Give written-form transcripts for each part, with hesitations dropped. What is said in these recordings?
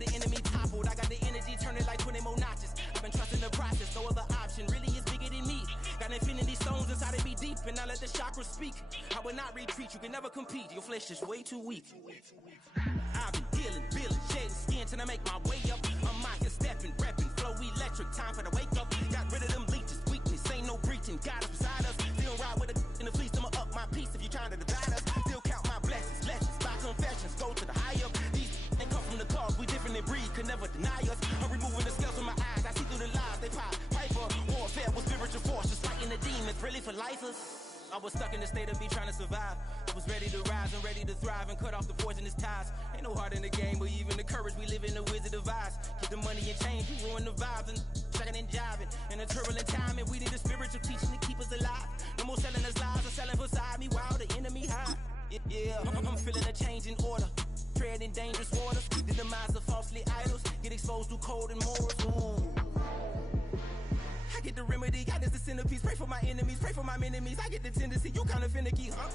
got the enemy toppled. I got the energy turning like 20 more notches. I've been trusting the process, no other option really is bigger than me. Got infinity stones inside of me deep, and I let the chakras speak. I will not retreat, you can never compete. Your flesh is way too weak. I've been healing, feeling, shedding skin till I make my way up. I'm mocking, stepping, repping, flow electric. Time for the wake up. Got rid of them leeches, weakness, ain't no breaching. God is beside us. Still ride with a in the fleece, I'ma up my piece if you trying to divide us. Still count my blessings, lessons, by confessions, go to the high up. These ain't come from the cause, we different in breed, could never deny us. I'm removing the scales from my eyes, I see through the lies, they pop. Piper, warfare with spiritual force, just fighting the demons, really for lifers. I was stuck in the state of me trying to survive. I was ready to rise and ready to thrive and cut off the poisonous ties. Ain't no heart in the game, but even the courage we live in the wizard of Oz. Get the money and change, we ruin the vibes and checking and jiving. In a turbulent time, and we need a spiritual teaching to keep us alive. No more selling us lies or selling beside me while the enemy hide. Yeah, I'm feeling a change in order. Treading dangerous waters. The demise of falsely idols. Get exposed to cold and morals. Ooh. I get the remedy, God is the centerpiece. Pray for my enemies, pray for my enemies. I get the tendency, you kinda finicky, huh?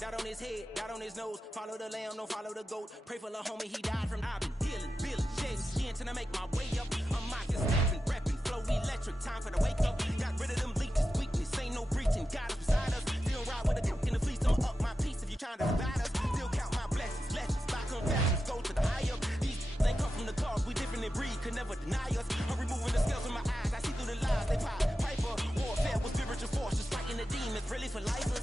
Dot on his head, dot on his nose. Follow the lamb, don't follow the goat. Pray for the homie, he died from. I've been healing, feeling, shedding skin till I make my way up. I'm mocking, stepping, repping, flow electric. Time for the wake up. Got rid of them leeches, weakness, ain't no breaching. God is beside us. Still ride with a cook in the fleece, I'ma up my piece if you trying to divide us. Still count my blessings, lessons, by confessions, go to the high up. These ain't come from the cause, we different in breed, could never deny us. I'm removing the scales from my eyes, I see through the lies, they pop. Piper, warfare with spiritual force, just fighting the demons, really for lifers.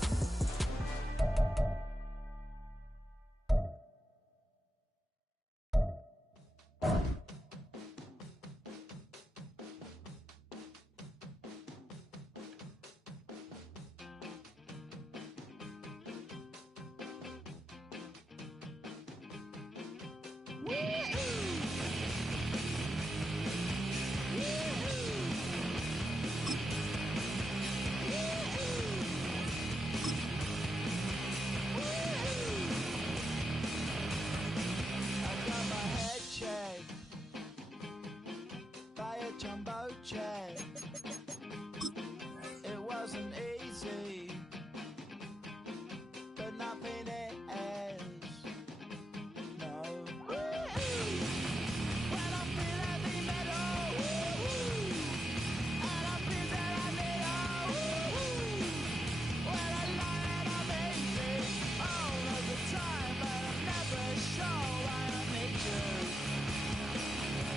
Jumbo jet. It wasn't easy, but nothing is. No. When I feel heavy metal, and I feel that I need when I lie and I'm easy all of the time, but I'm never sure why I need you.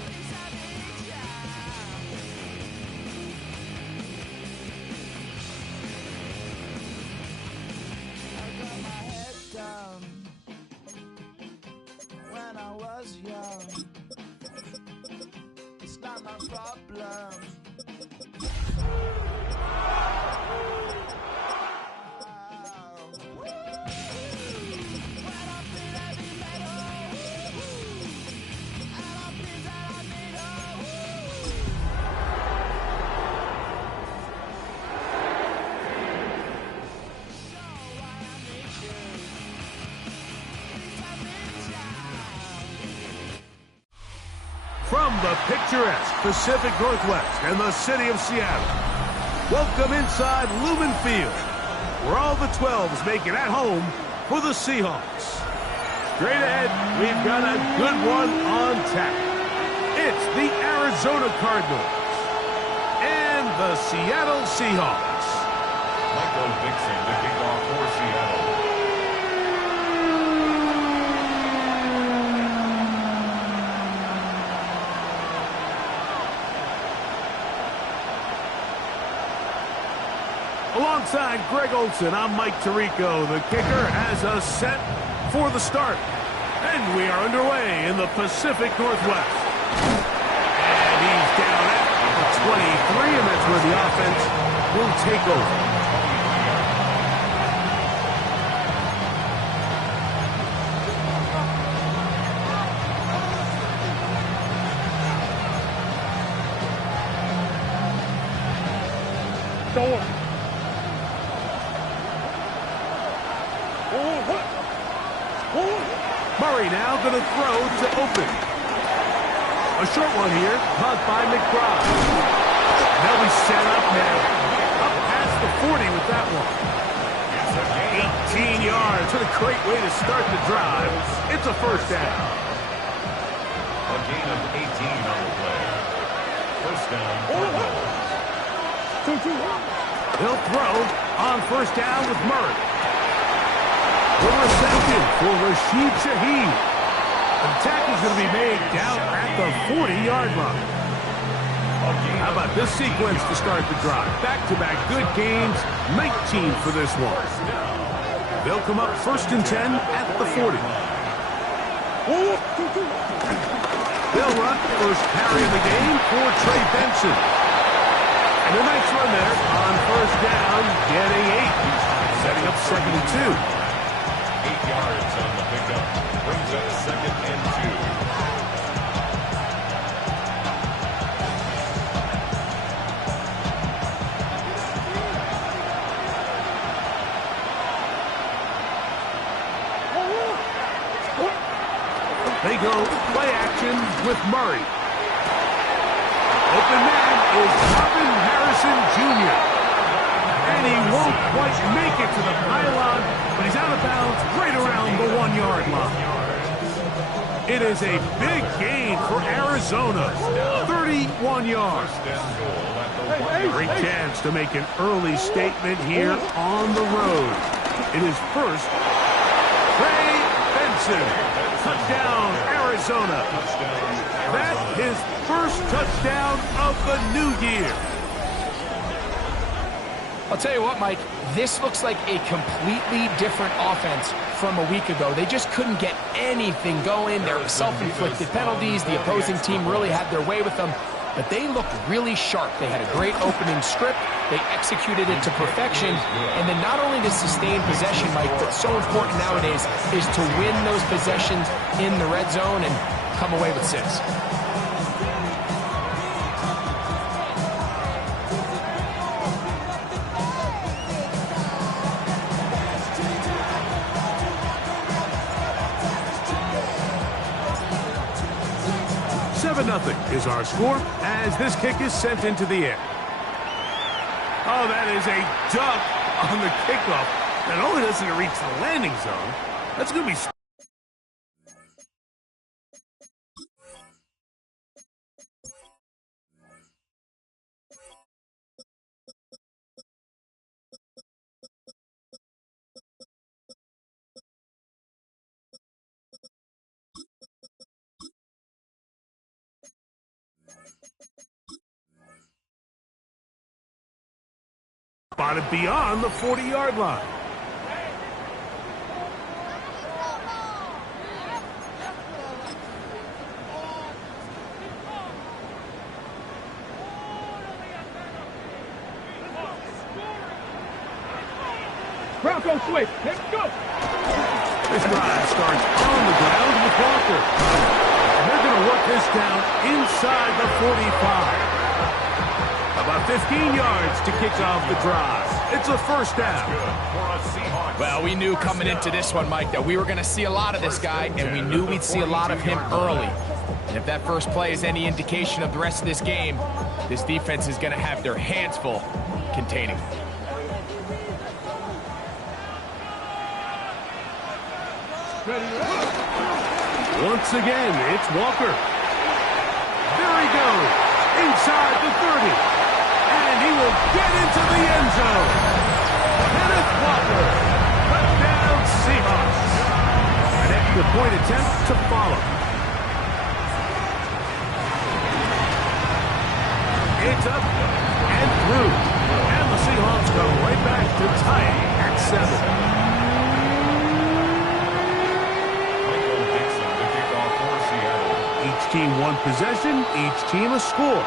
Please I need you. When I was young, it's not my problem. When I feel heavy metal, and I feel that I need show why I need you. From the picturesque Pacific Northwest and the city of Seattle, welcome inside Lumen Field, where all the 12s make it at home for the Seahawks. Straight ahead, we've got a good one on tap. It's the Arizona Cardinals and the Seattle Seahawks. Michael Dixon to kick off for Seattle. Alongside Greg Olson, I'm Mike Tirico. The kicker has us set for the start. And we are underway in the Pacific Northwest. And he's down at the 23, and that's where the offense will take over. Murray now going to throw to open. A short one here, caught by McBride. They'll be set up now. Up past the 40 with that one. 18 yards. What a great way to start the drive. It's a first down. gain of 18 on the play. First down, Cardinals. He'll throw on first down with Murray. The reception for Rashid Shaheed. The tackle is going to be made down at the 40-yard line. How about this sequence to start the drive? Back-to-back good games, 19 for this one. They'll come up first and 10 at the 40. They'll run first carry of the game for Trey Benson. And a nice run there on first down, getting 8. Setting up 2nd and 2. 8 yards on the pickup. Brings up 2nd and 2. They go play action with Murray. Open man is Marvin Harrison Jr. And he won't quite make it to the pylon, but he's out of bounds right around the 1-yard line. It is a big gain for Arizona. 31 yards. Great chance to make an early statement here on the road. It is first, Trey Benson. Touchdown, Arizona. That's his first touchdown of the new year. I'll tell you what, Mike, this looks like a completely different offense from a week ago. They just couldn't get anything going. There were self-inflicted penalties. The opposing team really had their way with them, but they looked really sharp. They had a great opening script. They executed it to perfection. And then not only to sustain possession, Mike, but so important nowadays is to win those possessions in the red zone and come away with 6. Nothing is our score as this kick is sent into the air. Oh, that is a duck on the kickoff. Not only doesn't it reach the landing zone, that's going to be... Spotted beyond the 40-yard line. Bronco switch. Let's go. This drive starts on the ground with Walker. And they're going to work this down inside the 45. About 15 yards to kick off the drive. It's a first down. Well, we knew coming into this one, Mike, that we were going to see a lot of this guy, and we knew we'd see a lot of him early. And if that first play is any indication of the rest of this game, this defense is going to have their hands full containing him. Once again, it's Walker. There he goes, inside the 30. And he will get into the end zone. Kenneth Walker, touchdown Seahawks. An extra point attempt to follow. It's up and through. And the Seahawks go right back to tie at 7. Each team one possession, each team a score.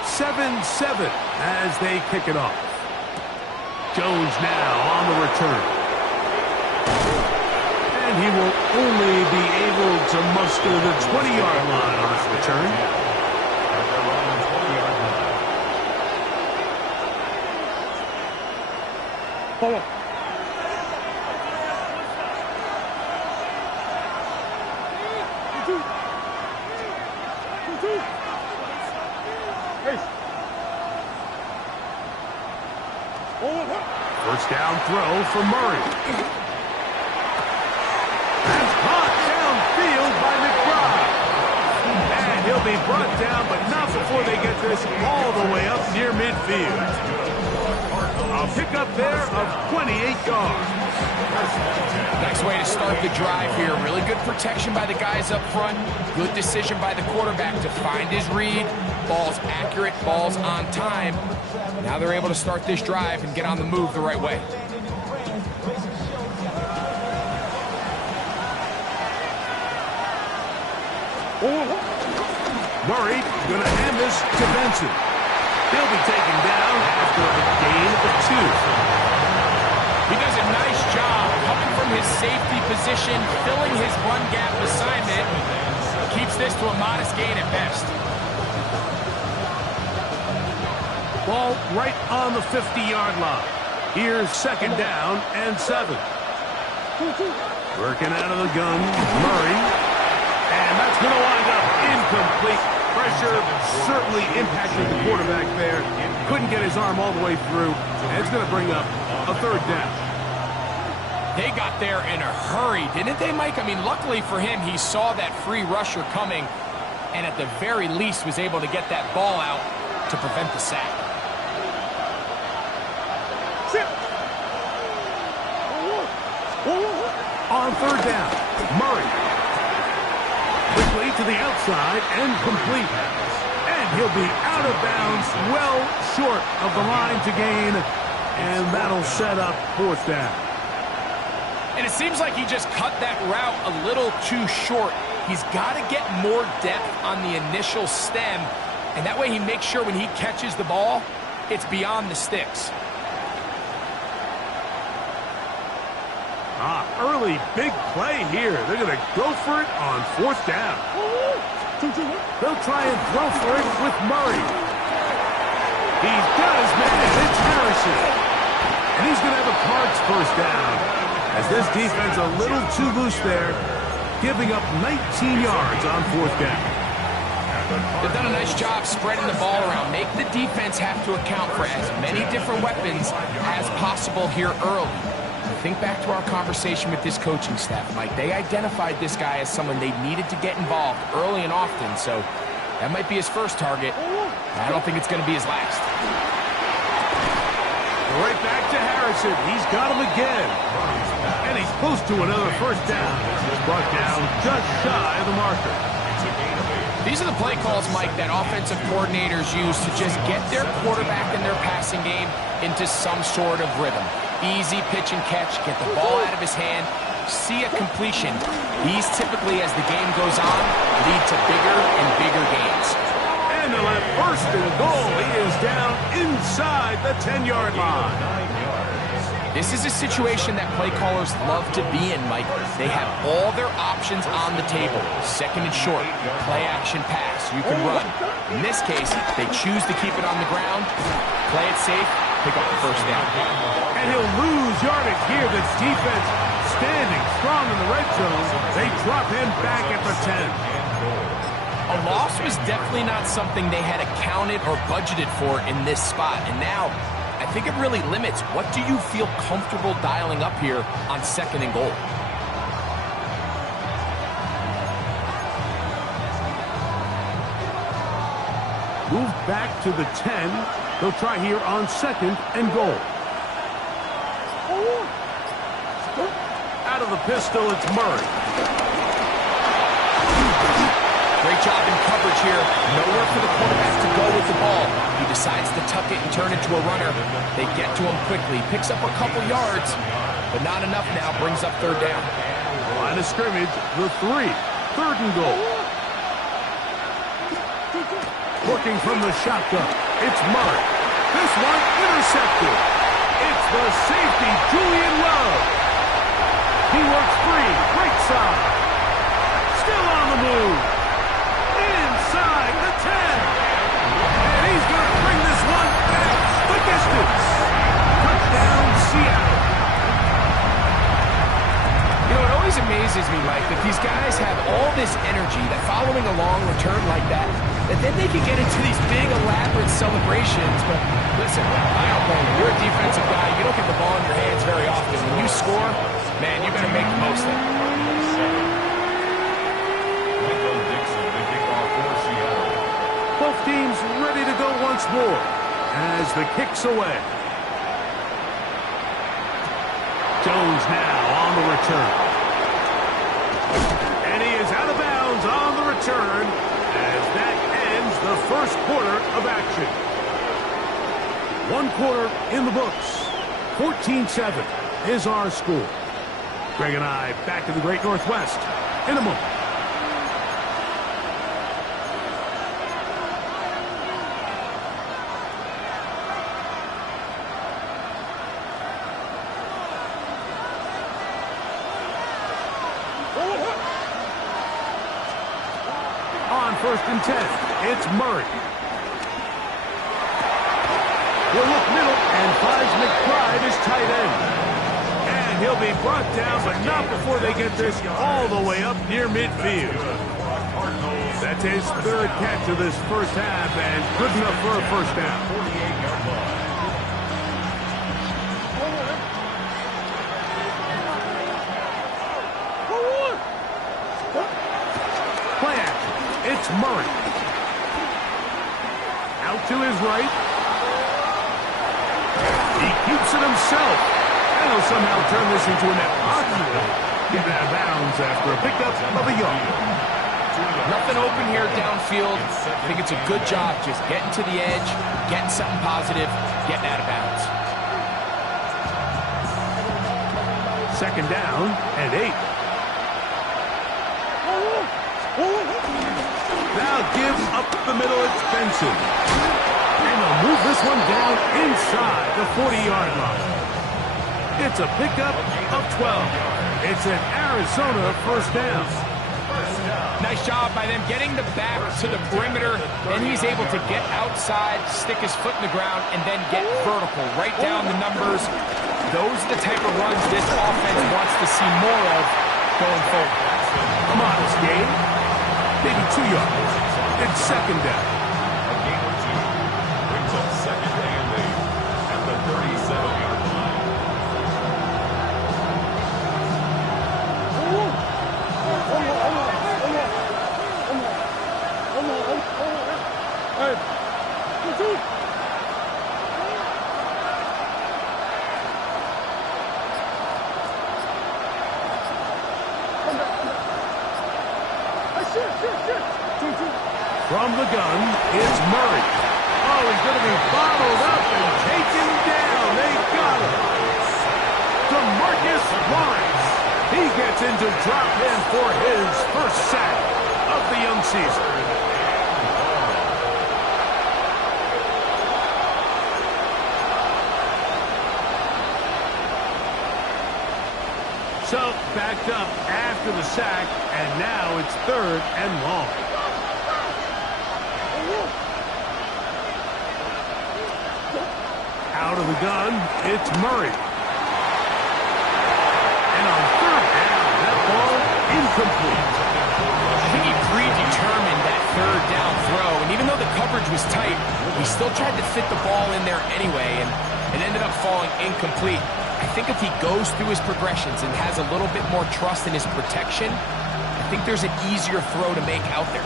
7-7 as they kick it off. Jones now on the return. And he will only be able to muster the 20-yard line on his return. Follow. First down throw for Murray. That's caught downfield by McBride. And He'll be brought down, but not before they get this all the way up near midfield. A pickup there of 28 yards. Nice way to start the drive here. Really good protection by the guys up front. Good decision by the quarterback to find his read. Ball's accurate, ball's on time. Now they're able to start this drive and get on the move the right way. Murray going to hand this to Benson. He'll be taken down after a gain of 2. He does a nice job coming from his safety position, filling his run gap assignment. Keeps this to a modest gain at best. Ball right on the 50-yard line. Here's 2nd down and 7. Working out of the gun, Murray. And that's going to wind up incomplete. Pressure certainly impacted the quarterback there. Couldn't get his arm all the way through. And it's going to bring up a 3rd down. They got there in a hurry, didn't they, Mike? I mean, luckily for him, he saw that free rusher coming and at the very least was able to get that ball out to prevent the sack. On 3rd down, Murray. Quickly to the outside and complete. And he'll be out of bounds, well short of the line to gain. And that'll set up 4th down. And it seems like he just cut that route a little too short. He's got to get more depth on the initial stem. And that way he makes sure when he catches the ball, it's beyond the sticks. Early big play here. They're going to go for it on 4th down. They'll try and throw for it with Murray. He's got his man. It's Harrison. And he's going to have a Cards 1st down. As this defense a little too loose there, giving up 19 yards on 4th down. They've done a nice job spreading the ball around. Make the defense have to account for as many different weapons as possible here early. Think back to our conversation with this coaching staff, Mike. They identified this guy as someone they needed to get involved early and often, so that might be his first target. I don't think it's going to be his last. Right back to Harrison. He's got him again. And he's close to another 1st down. He's brought down just shy of the marker. These are the play calls, Mike, that offensive coordinators use to just get their quarterback and their passing game into some sort of rhythm. Easy pitch and catch, get the ball out of his hand, see a completion. These typically, as the game goes on, lead to bigger and bigger gains. And they'll have 1st and goal. He is down inside the 10-yard line. This is a situation that play callers love to be in, Mike. They have all their options on the table. 2nd and short, play action pass, you can run. In this case, they choose to keep it on the ground, play it safe, pick up the 1st down. And he'll lose yardage here. This defense standing strong in the red zone. They drop him back at the 10. A loss was definitely not something they had accounted or budgeted for in this spot. And now, I think it really limits what do you feel comfortable dialing up here on 2nd and goal. Move back to the 10. They'll try here on 2nd and goal. Out of the pistol, it's Murray. Great job in coverage here. Nowhere for the quarterback to go with the ball. He decides to tuck it and turn it to a runner. They get to him quickly. Picks up a couple yards, but not enough now. Brings up 3rd down. Line of scrimmage, the 3. 3rd and goal. Working from the shotgun, it's Murray. This one intercepted. It's the safety, Julian Love. He works free, right side. Still on the move. Inside the 10. And he's going to bring this one back the distance. Touchdown, Seattle. You know, it always amazes me, Mike, that these guys have all this energy, that following a long return like that then they can get into these big, elaborate celebrations. But listen, I don't know. You're a defensive guy. You don't get the ball in your hands very often. When you score, man, you better make the most of it. Dixon, the kickoff for Seattle. Ward as the kick's away. Jones now on the return. And he is out of bounds on the return as that ends the first quarter of action. 1 quarter in the books. 14-7 is our score. Greg and I back to the Great Northwest in a moment. On 1st and 10, it's Murray. He'll look middle and finds McBride as tight end. And he'll be brought down, but not before they get this all the way up near midfield. That's his 3rd catch of this first half, and good enough for a first down. Play action. It's Murray. Out to his right. He keeps it himself. And he'll somehow turn this into an impossible. Get out of bounds after a pickup of a yard. Nothing open here downfield. I think it's a good job just getting to the edge, getting something positive, getting out of bounds. 2nd down and 8. Now give up the middle, it's Benson. And they'll move this one down inside the 40-yard line. It's a pickup of 12. It's an Arizona first down. Nice job by them getting the back to the perimeter. Then he's able to get outside, stick his foot in the ground, and then get vertical. Right down the numbers. Those are the type of runs this offense wants to see more of going forward. Come on, this game. Maybe 2 yards. It's 2nd down. A game or 2 brings up 2nd and 8 at the 37-yard line. From the gun, it's Murray. Oh, he's going to be bottled up and taken down. They got him. DeMarcus Lawrence. He gets into drop in for his first sack of the young season. So, backed up after the sack, and now it's 3rd and long. Out of the gun, it's Murray. And on 3rd down, that ball incomplete. I think he predetermined that 3rd down throw, and even though the coverage was tight, he still tried to fit the ball in there anyway, and it ended up falling incomplete. I think if he goes through his progressions and has a little bit more trust in his protection, I think there's an easier throw to make out there.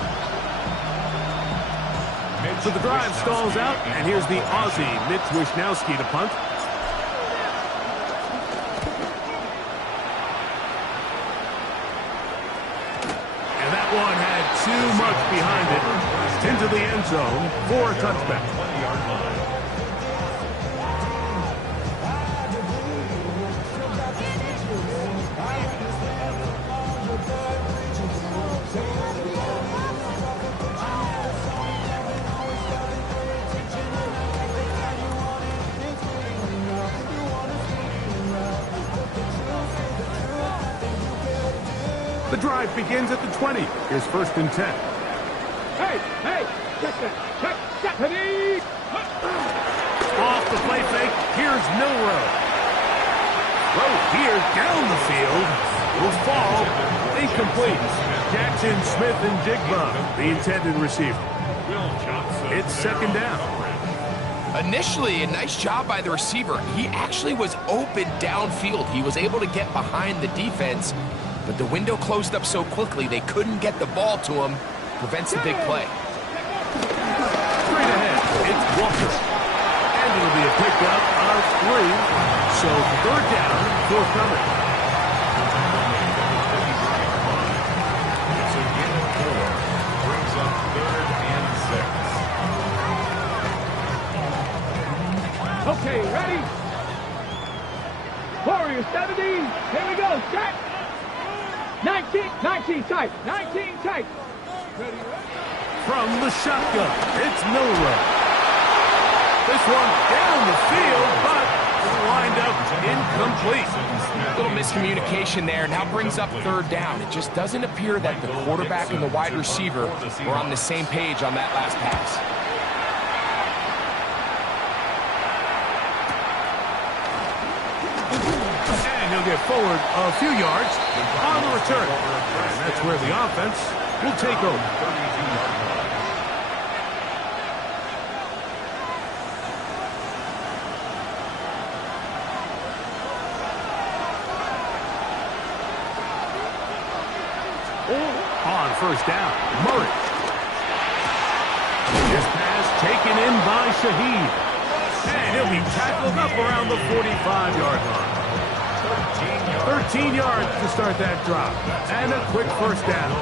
So the drive stalls out, and here's the Aussie, Mitch Wishnowsky, to punt. And that one had too much behind it. Into the end zone for a touchback. 20-yard line. The drive begins at the 20. Here's 1st and 10. Hey, check that. Check. Ready? Off the play fake, here's Milroe. Throw here down the field. Will fall. Incomplete. Jackson, Smith, and Jigba, the intended receiver. It's 2nd down. Initially, a nice job by the receiver. He actually was open downfield. He was able to get behind the defense, but the window closed up so quickly they couldn't get the ball to him. Prevents a big play. Straight ahead. it's Walker. And it'll be a pickup of 3. So 3rd down, forthcoming. It's a gain of 4. Brings up 3rd and 6. Okay, ready? Warriors 70. Here we go. Set. 19 tight. 19 tight. Ready? From the shotgun, it's Milroe. This one down the field, but lined up incomplete. Little miscommunication there. Now brings up 3rd down. It just doesn't appear that the quarterback and the wide receiver were on the same page on that last pass. And he'll get forward a few yards on the return. And that's where the offense will take over. On 1st down, Murray. This pass taken in by Shaheed. And he'll be tackled up around the 45-yard line. 13 yards to start that drop. And a quick 1st down.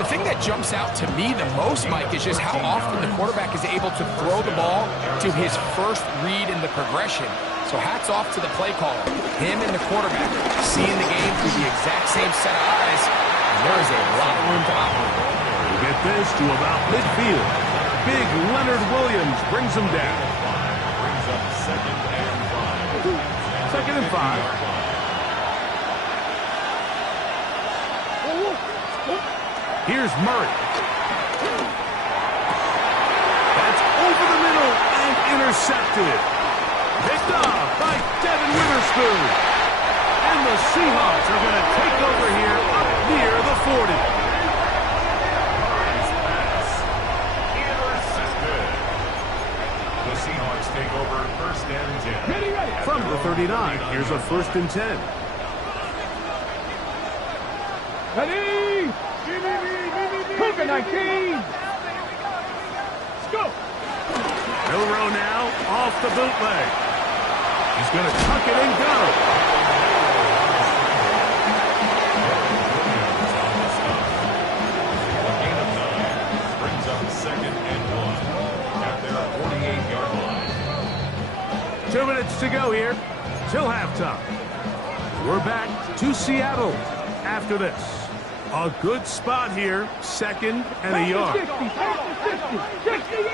The thing that jumps out to me the most, Mike, is just how often the quarterback is able to throw the ball to his first read in the progression. So hats off to the play caller. Him and the quarterback seeing the game through the exact same set of eyes. And there is a lot of room to operate. We get this to about midfield. Big Leonard Williams brings him down. Brings up 2nd and 5. 2nd and 5. Here's Murray. That's over the middle and intercepted. Picked off by Devin Witherspoon. And the Seahawks are going to take over here up near the 40. Intercepted. The Seahawks take over 1st and 10. Ready. From the 39, here's a 1st and 10. Ready. Hooker 19. Let's go. Milroe now off the bootleg. He's going to tuck it and go. A gain of 9. Brings up 2nd and 1. At their 48-yard line. 2 minutes to go here till halftime. We're back to Seattle after this. A good spot here, 2nd and a yard. 60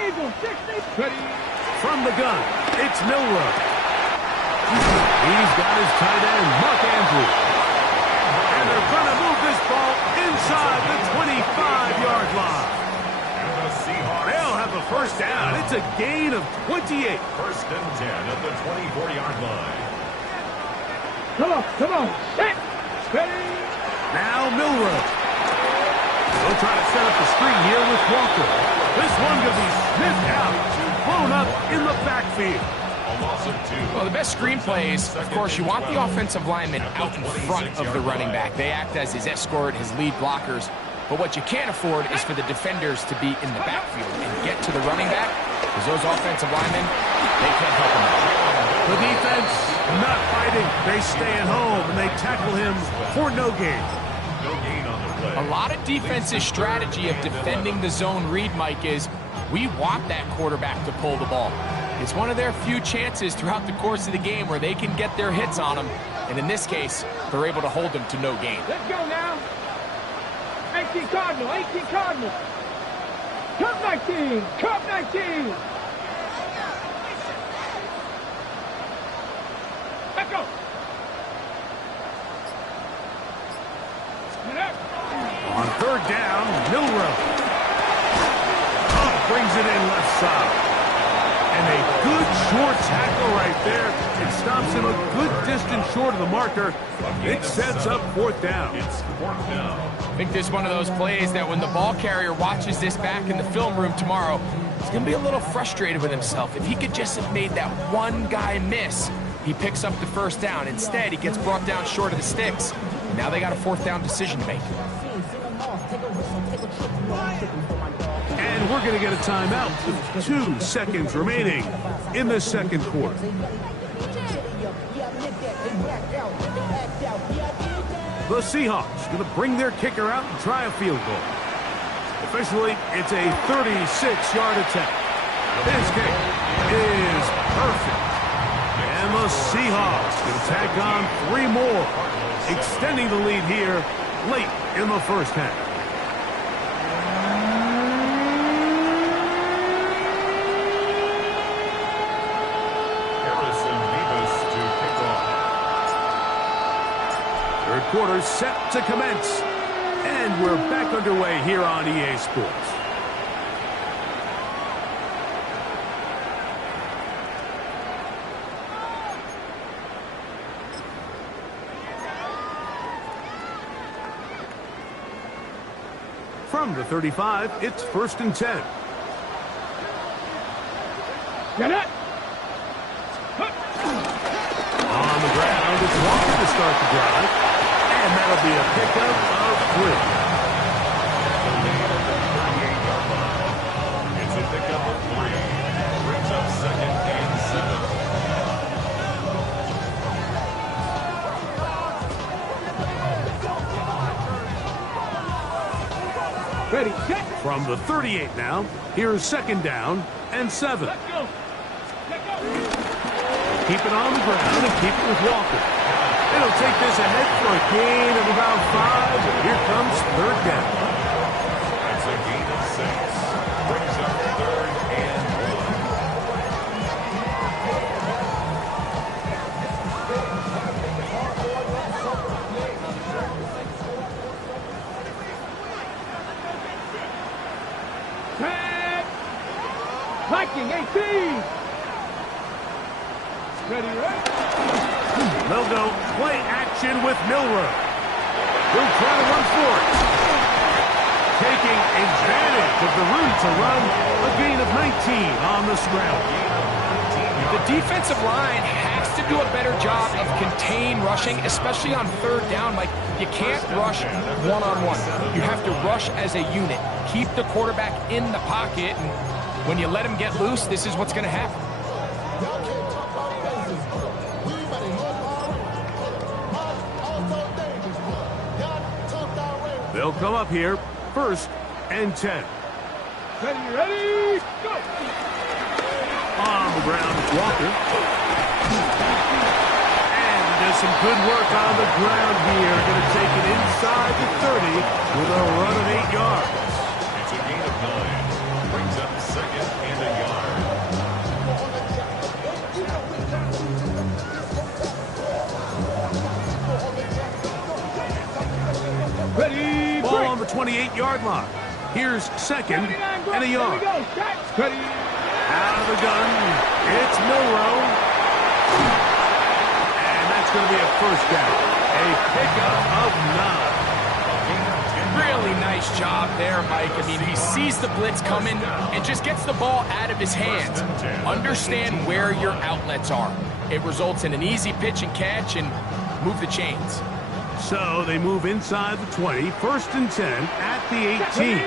Eagles, 60. Ready. From the gun, it's Milroe. He's got his tight end, Mark Andrews. And they're going to move this ball inside the 25-yard line. And the Seahawks. They'll have the 1st down. It's a gain of 28. 1st and 10 at the 24-yard line. Come on. Set. Ready. Now Milroe. They'll try to set up the screen here with Walker. This one going to be sniffed out, blown up in the backfield. A loss of 2. Well, the best screenplay is, of course, you want the offensive lineman out in front of the running back. They act as his escort, his lead blockers. But what you can't afford is for the defenders to be in the backfield and get to the running back, because those offensive linemen, they can't help him out. The defense not fighting. They stay at home and they tackle him for no gain. No gain on the play. A lot of defense's strategy of defending the zone read, Mike, is we want that quarterback to pull the ball. It's one of their few chances throughout the course of the game where they can get their hits on him. And in this case, they're able to hold him to no gain. Let's go now. 18 Cardinal. Cup 19. Let's go. On 3rd down, Milroe. Brings it in left side. And a good short tackle right there. It stops him a good distance short of the marker. It sets up 4th down. It's 4th down. I think this is one of those plays that when the ball carrier watches this back in the film room tomorrow, he's going to be a little frustrated with himself. If he could just have made that one guy miss, he picks up the 1st down. Instead, he gets brought down short of the sticks. Now they got a 4th down decision to make. And we're we're going to get a timeout with 2 seconds remaining in the second quarter. The Seahawks going to bring their kicker out and try a field goal. Officially, it's a 36-yard attempt. This kick is perfect. And the Seahawks can tack on 3 more, extending the lead here late in the first half. Third quarter set to commence. And we're back underway here on EA Sports. From the 35, it's 1st and 10. Get it! On the ground, it's Walker to start the drive. And that'll be a pickup of 3. It's a pickup of 3. Brings up 2nd and 7. Ready, set. From the 38 now, here's 2nd down and 7. Let's go. Let's go. Keep it on the ground and keep it with Walker. It'll take this ahead for a gain of about 5. Here comes 3rd down. That's a gain of 6. Brings up 3rd and 1. Tag. Viking 18. Ready, right? They'll go play action with Milroe. He'll try to run for it. Taking advantage of the room to run, a gain of 19 on the scramble. The defensive line has to do a better job of contain rushing, especially on 3rd down. Like, you can't rush one-on-one. You have to rush as a unit. Keep the quarterback in the pocket, and when you let him get loose, this is what's going to happen. They'll come up here, 1st and 10. Ready, go! On the ground, Walker. And does some good work on the ground here. Going to take it inside the 30 with a run of 8 yards. It's a gain of 9. Brings up 2nd and a yard. Ready, Ball on the 28-yard line. Here's 2nd and a yard. Ready. Out of the gun, it's Milroe. And that's going to be a 1st down. A pickup of 9. Really nice job there, Mike. I mean, he sees the blitz coming and just gets the ball out of his hands. Understand where your outlets are. It results in an easy pitch and catch and move the chains. So they move inside the 20, 1st and 10 at the 18.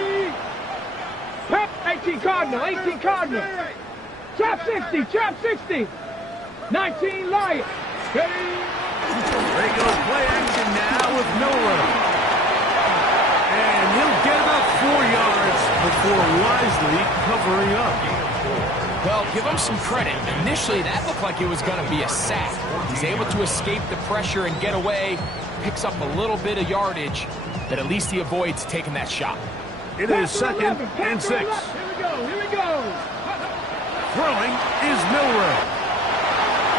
Pep, 18 Cardinal, 18 Cardinal. Trap 60, trap 60. 19 Lion. Ready. Regular play action now with Milroe. And he'll get about 4 yards before wisely covering up. Well, give him some credit. Initially, that looked like it was going to be a sack. He's able to escape the pressure and get away. Picks up a little bit of yardage, but at least he avoids taking that shot. It is 2nd and 6. Here we go, here we go. Throwing is Milroe.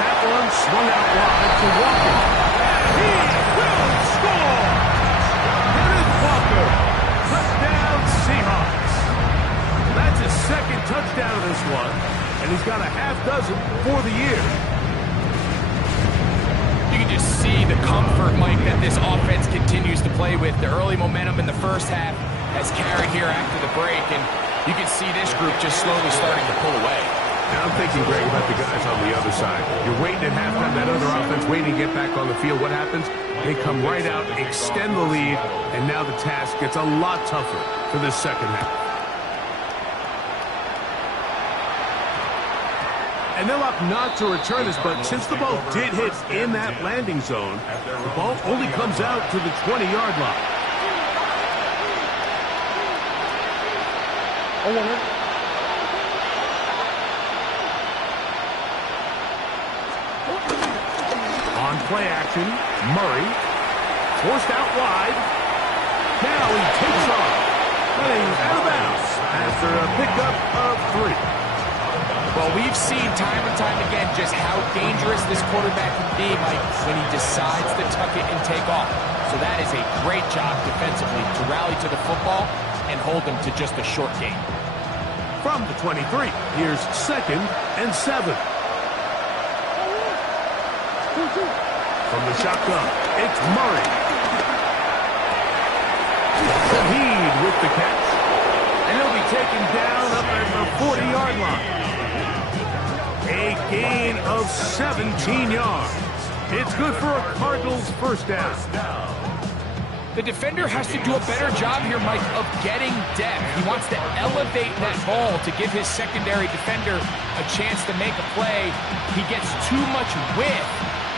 That one swung out wide to Walker. He will score! Kenneth Walker, touchdown Seahawks. That's his 2nd touchdown of this one, and he's got a half dozen for the year. You can just see the comfort, Mike, that this offense continues to play with. The early momentum in the first half has carried here after the break, and you can see this group just slowly starting to pull away. Now I'm thinking, Greg, about the guys on the other side. You're waiting at halftime, that other offense waiting to get back on the field. What happens? They come right out, extend the lead, and now the task gets a lot tougher for this second half. And they'll opt not to return this, but since the ball did hit in that landing zone, the ball only comes out to the 20-yard line. On play action, Murray forced out wide. Now he takes off, running out of bounds after a pickup of 3. Well, we've seen time and time again just how dangerous this quarterback can be, Mike, when he decides to tuck it and take off. So that is a great job defensively to rally to the football and hold them to just a short gain. From the 23, here's 2nd and 7. From the shotgun, it's Murray. Shaheed with the catch. And he'll be taken down up at the 40-yard line. A gain of 17 yards. It's good for a Cardinals first down. The defender has to do a better job here, Mike, of getting depth. He wants to elevate that ball to give his secondary defender a chance to make a play. He gets too much width,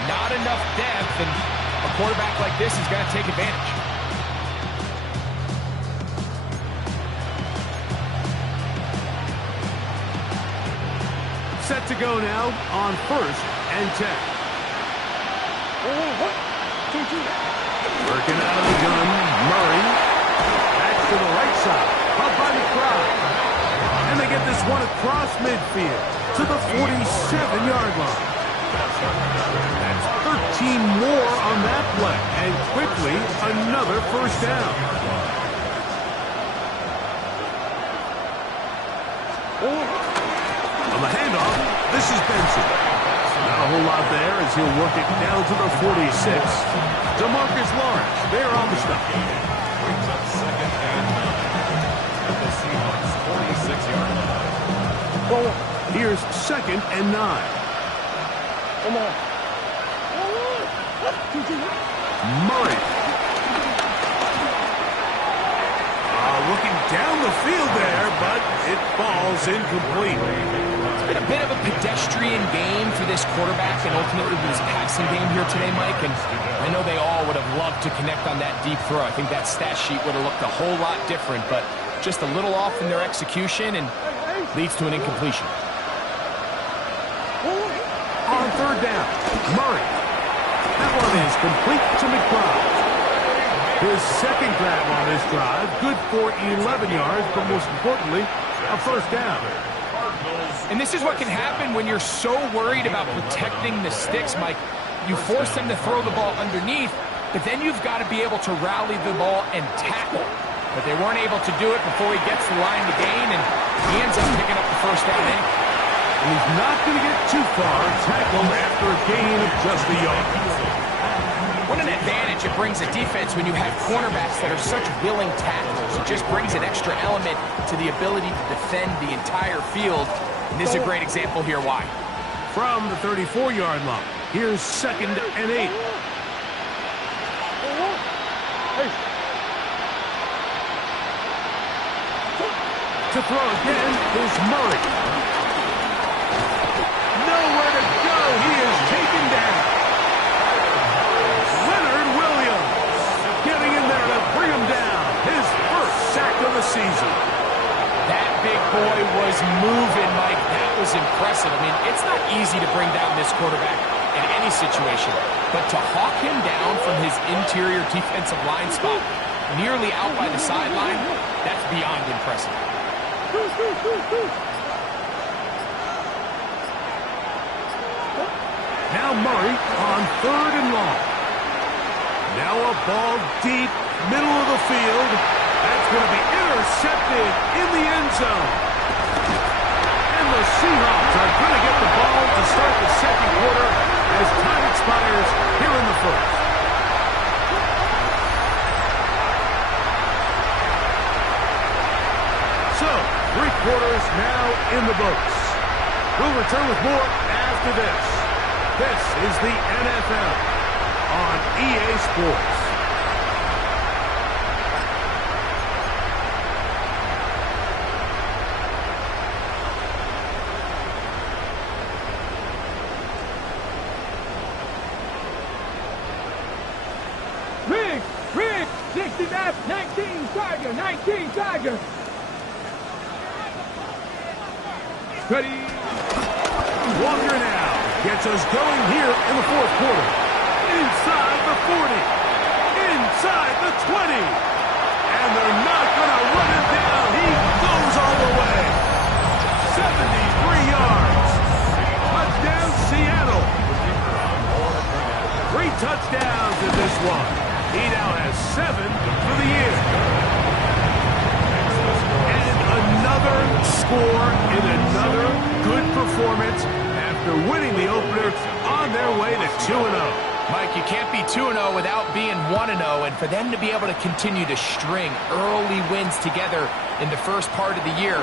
not enough depth, and a quarterback like this is going to take advantage. Set to go now on 1st and 10. Working out of the gun, Murray. Back to the right side. Up by McBride. And they get this one across midfield to the 47-yard line. That's 13 more on that play. And quickly, another first down. On the handoff, this is Benson. Not a whole lot there as he'll work it down to the 46. DeMarcus Lawrence, they're on the stop. Brings up 2nd and 9 at the Seahawks 46-yard line. Here's 2nd and 9. Murray. Looking down the field there, but it falls incomplete. It's been a bit of a pedestrian game for this quarterback and ultimately this passing game here today, Mike. And I know they all would have loved to connect on that deep throw. I think that stat sheet would have looked a whole lot different, but just a little off in their execution and leads to an incompletion. On 3rd down, Murray. That one is complete to McBride. His 2nd grab on this drive, good for 11 yards, but most importantly, a first down. And this is what can happen when you're so worried about protecting the sticks, Mike. You force them to throw the ball underneath, but then you've got to be able to rally the ball and tackle. But they weren't able to do it before he gets the line to gain, and he ends up picking up the first down anyway. And he's not going to get too far tackled after a gain of just a yard. What an advantage it brings a defense when you have cornerbacks that are such willing tacklers. It just brings an extra element to the ability to defend the entire field. And this is a great example here why. From the 34-yard line, here's 2nd and 8. To throw again is Murray. Nowhere to go. He is taken down. Leonard Williams getting in there to bring him down. His first sack of the season. That big boy was moving, Mike. That was impressive. I mean, it's not easy to bring down this quarterback in any situation, but to hawk him down from his interior defensive line spot, nearly out by the sideline, that's beyond impressive. Now Murray on 3rd and long. Now a ball deep, middle of the field. That's going to be intercepted in the end zone. And the Seahawks are going to get the ball to start the 2nd quarter as time expires here in the 1st. So, 3 quarters now in the books. We'll return with more after this. This is the NFL on EA Sports. 19 Tiger, 19 Tiger. Ready. Walker now gets us going here in the fourth quarter. Inside the 40. Inside the 20. And they're not going to run him down. He goes all the way. 73 yards. Touchdown, Seattle. 3 touchdowns in this one. He now has 7 for the year. And another score in another good performance after winning the opener on their way to 2-0. Mike, you can't be 2-0 without being 1-0, and for them to be able to continue to string early wins together in the first part of the year,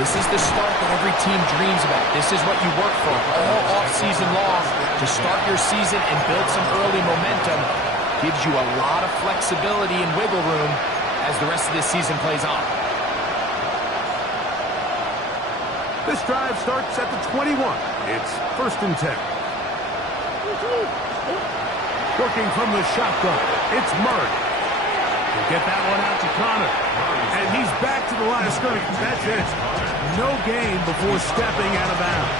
this is the start that every team dreams about. This is what you work for all offseason long to start your season and build some early momentum. Gives you a lot of flexibility and wiggle room as the rest of this season plays on. This drive starts at the 21. It's 1st and 10. Working from the shotgun, it's Murray. He'll get that one out to Connor. And he's back to the line of scrimmage. That's it. No gain before stepping out of bounds.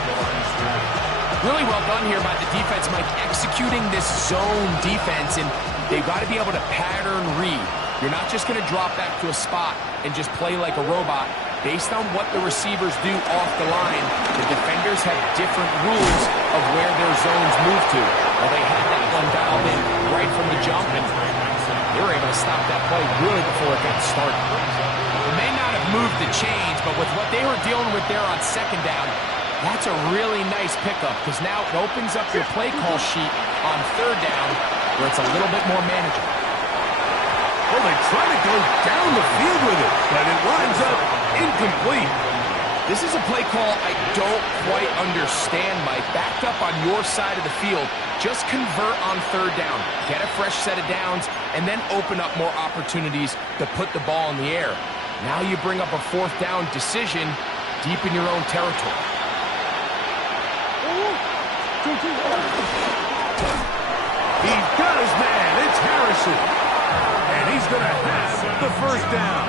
Really well done here by the defense, Mike, executing this zone defense, and they've got to be able to pattern read. You're not just going to drop back to a spot and just play like a robot. Based on what the receivers do off the line, the defenders have different rules of where their zones move to. Well, they had that one dialed in right from the jump, and they were able to stop that play really before it got started. It may not have moved the chains, but with what they were dealing with there on 2nd down, that's a really nice pickup, because now it opens up your play call sheet on 3rd down, where it's a little bit more manageable. Well, they try to go down the field with it, but it winds up incomplete. This is a play call I don't quite understand, Mike. Backed up on your side of the field, just convert on 3rd down, get a fresh set of downs, and then open up more opportunities to put the ball in the air. Now you bring up a 4th down decision deep in your own territory. He's got his man. It's Harrison. And he's going to have the 1st down.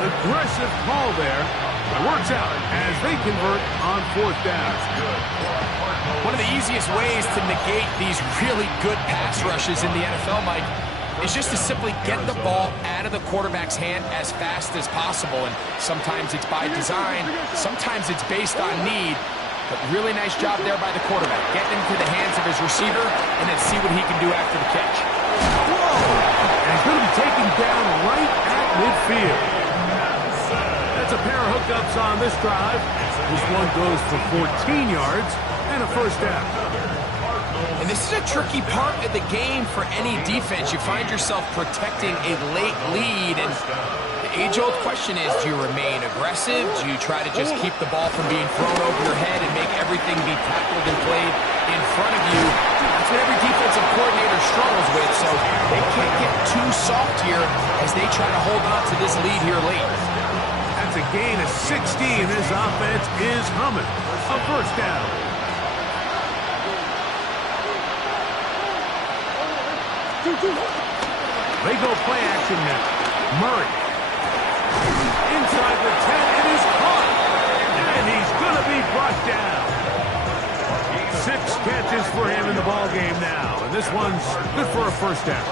Aggressive call there. It works out as they convert on 4th down. One of the easiest ways to negate these really good pass rushes in the NFL, Mike, is just to simply get the ball out of the quarterback's hand as fast as possible. And sometimes it's by design, sometimes it's based on need. But really nice job there by the quarterback. Get into the hands of his receiver and then see what he can do after the catch. Whoa! And he's going to be taken down right at midfield. That's a pair of hookups on this drive. This one goes for 14 yards and a 1st down. And this is a tricky part of the game for any defense. You find yourself protecting a late lead, and the age-old question is, do you remain aggressive? Do you try to just keep the ball from being thrown over your head and make everything be tackled and played in front of you? That's what every defensive coordinator struggles with, so they can't get too soft here as they try to hold on to this lead here late. That's a gain of 16. This offense is humming. A 1st down. They go play action now. Murray. Inside the 10, it is caught. And he's going to be brought down. 6 catches for him in the ball game now. And this one's good for a 1st down.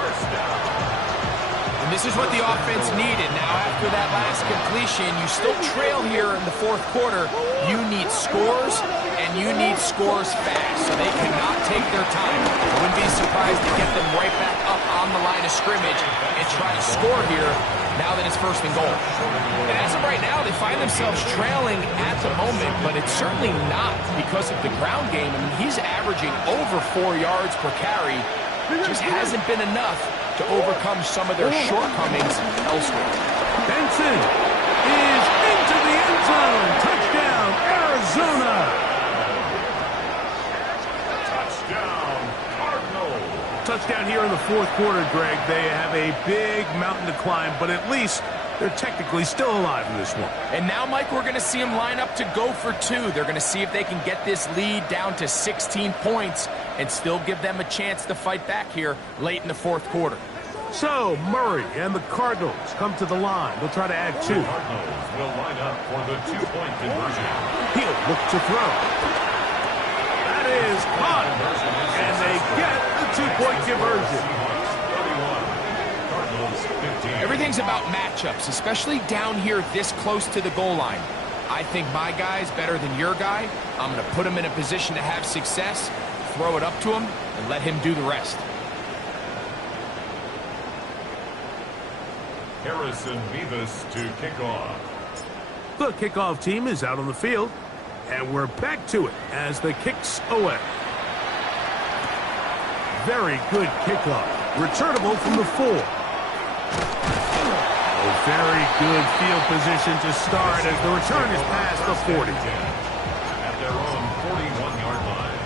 And this is what the offense needed. Now, after that last completion, you still trail here in the 4th quarter. You need scores, and you need scores fast, so they cannot take their time. I wouldn't be surprised to get them right back up on the line of scrimmage and try to score here now that it's 1st and goal. And as of right now, they find themselves trailing at the moment, but it's certainly not because of the ground game. I mean, he's averaging over 4 yards per carry. Just hasn't been enough to overcome some of their shortcomings elsewhere. Benson is into the end zone. Touchdown, Arizona. Touchdown, Cardinals. Touchdown here in the 4th quarter, Greg. They have a big mountain to climb, but at least they're technically still alive in this one. And now, Mike, we're going to see them line up to go for 2. They're going to see if they can get this lead down to 16 points and still give them a chance to fight back here late in the 4th quarter. So Murray and the Cardinals come to the line. They'll try to add 2. The Cardinals will line up for the 2-point conversion. He'll look to throw. That is caught. And they get the 2-point conversion. Seahawks 31, Cardinals 15. Everything's about matchups, especially down here this close to the goal line. I think my guy's better than your guy. I'm going to put him in a position to have success, throw it up to him, and let him do the rest. Harrison Beavis to kick off. The kickoff team is out on the field, and we're back to it as the kick's away. Very good kickoff. Returnable from the 4. Very good field position to start as the return is past the 40. At their own 41-yard line.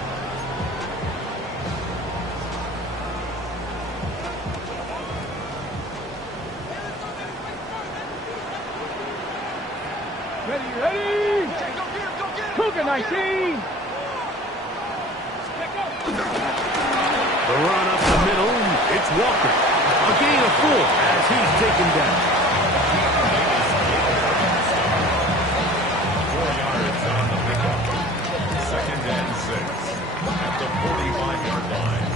Ready? Cougar 19. The run up the middle, it's Walker. A gain of 4 as he's taken down. 4 yards on the pickup. 2nd and 6 at the 45-yard line.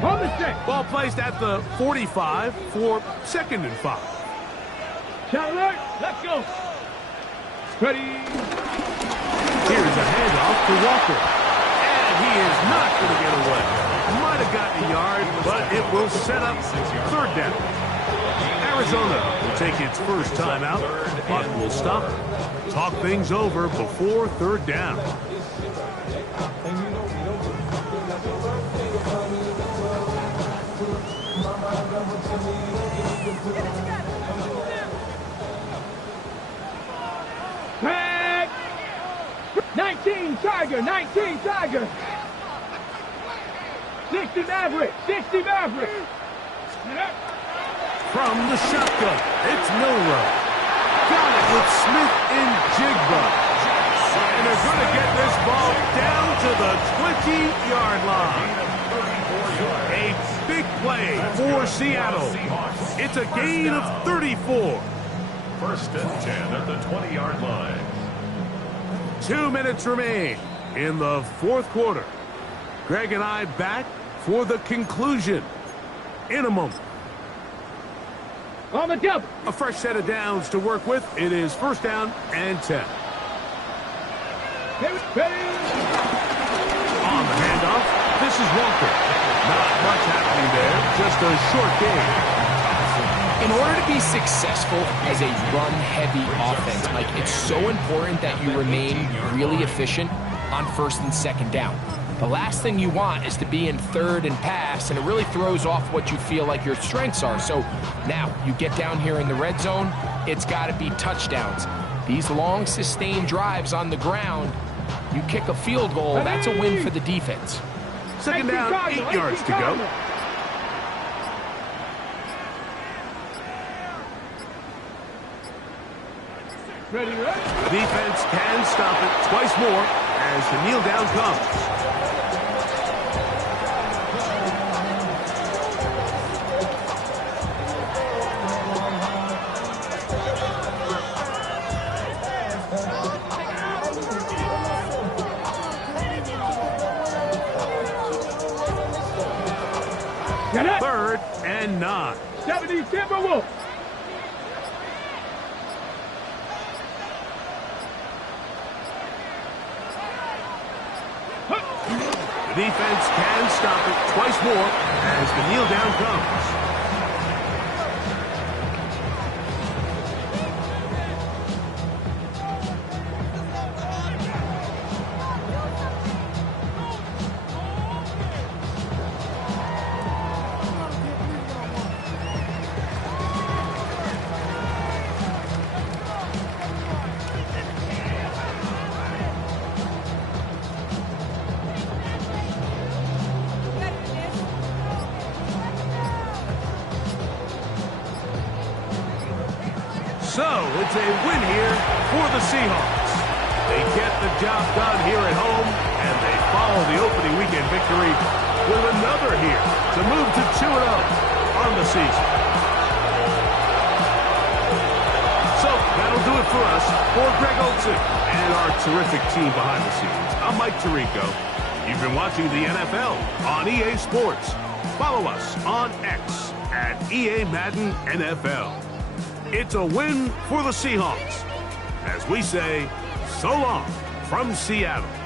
On the set. Ball placed at the 45 for 2nd and 5. Shot alert. Let's go. Ready. Here's a handoff to Walker. And he is not going to get away. Might have gotten a yard, but it will set up 3rd down. Arizona will take its first timeout, but will stop, talk things over before 3rd down. Back. 19 Tiger. 19 Tiger. 60 Maverick. 60 Maverick. From the shotgun, it's Milrow. Got it with Smith and Jigba. And they're going to get this ball down to the 20-yard line. A big play for Seattle. It's a gain of 34. 1st and 10 at the 20-yard line. 2 minutes remain in the 4th quarter. Greg and I back for the conclusion in a moment. On the double. A fresh set of downs to work with. It is 1st down and 10. Ready. On the handoff, this is Walker. Not much happening there, just a short game. In order to be successful as a run-heavy offense, Mike, it's so important that you remain really efficient on 1st and 2nd down. The last thing you want is to be in 3rd and pass, and it really throws off what you feel like your strengths are. So now you get down here in the red zone, it's got to be touchdowns. These long, sustained drives on the ground, you kick a field goal, that's a win for the defense. 2nd down, 8 yards to go. Ready. The defense can stop it twice more as the kneel down comes. Get up. 3rd and 9. 70 Timberwolves. The defense can stop it twice more as the kneel down comes. So, it's a win here for the Seahawks. They get the job done here at home, and they follow the opening weekend victory with another here to move to 2-0 on the season. So that'll do it for us. For Greg Olsen and our terrific team behind the scenes, I'm Mike Tirico. You've been watching the NFL on EA Sports. Follow us on X at EA Madden NFL. It's a win for the Seahawks. As we say, so long from Seattle.